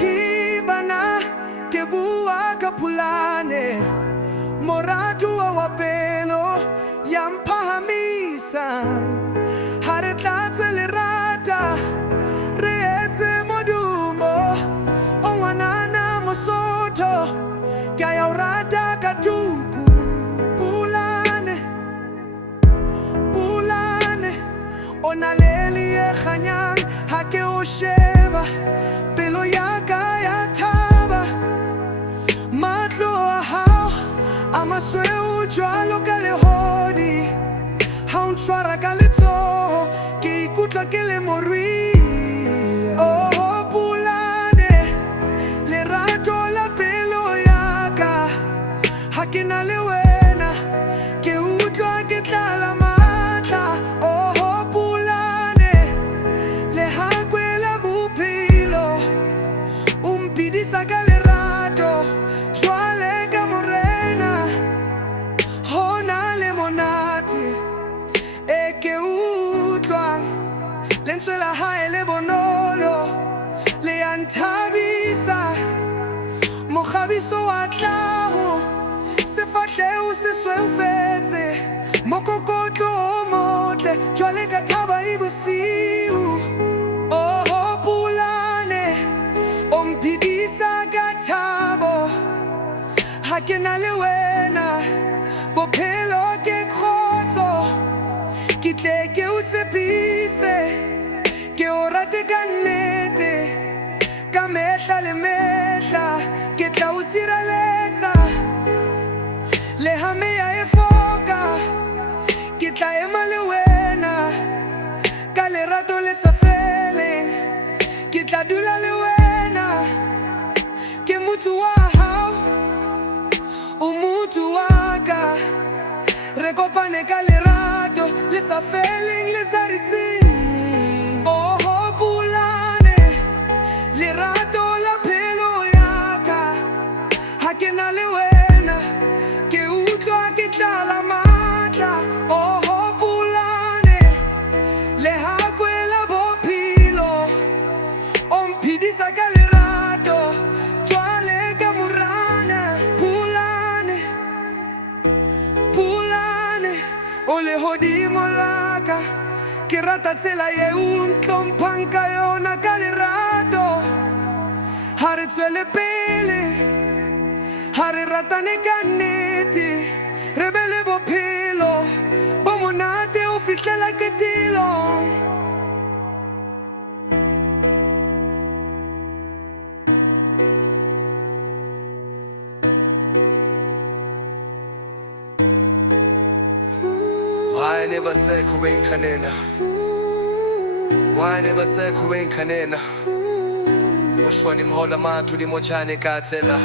Hibana ke bua ka pulane, moratu wa wapelo ya mpahamisa. Hare tlatse lerata re etse modumo, o ngwanana Mosotho ka ya o rata ka tuku. Pulane, pulane, o na le leekganyang ha ke o sheba, pelo ya ka ya thaba. Matlo a hao a masweu jwalo ka lehodi, ha o ntshwara ka letsoho ke ikutlwa ke le morui. Oh Pulane, lerato la pelo ya ka, ha ke na le wena ke utlwa ke tlala matla. Oh Pulane, lehakwe la bophelo o mpidisa ka lerato jwale ka morena. Ho na le monate e ke utlwang, lentswe la hae le bonolo le ya nthabisa. Mokgabiso wa tlaho, sefahlehong se sweufetse, mokokotlo o motle jwale ka thaba e bosiu. Oh Pulane, o mphidisa ka thabo, ha ke na le wena bophelo ke kgotso. Ke tle ke o tshepise, ke o rate ka nnete, ka mehla le mehla ke tla o tshireletsa. Le ha meya e foka, ke tla ema le wena ka lerato le sa feleng. Ke tla dula le wena, ke motho wa hao o motho wa ka, re kopane ka lerato le sa feleng le sa ritseng. Oh Pulane, lerato la pelo ya ka, ha ke na le wena ke utlwa ke tlala matla. Oh Pulane, lehakwe la bophelo o mphidisa ka lerato jwale ka morana. Pulane, Pulane, o lehodimo la ka, ke rata tsela ye o ntlhomphang ka yona ka lerato. Ha re tswele pele, ha re ratane ka nnete, re be le bophelo bo monate ho fihlela qetelong. Why never say kuwen kanena? Why never say kuwen kanena? Washwani mhola matu di mochane katela.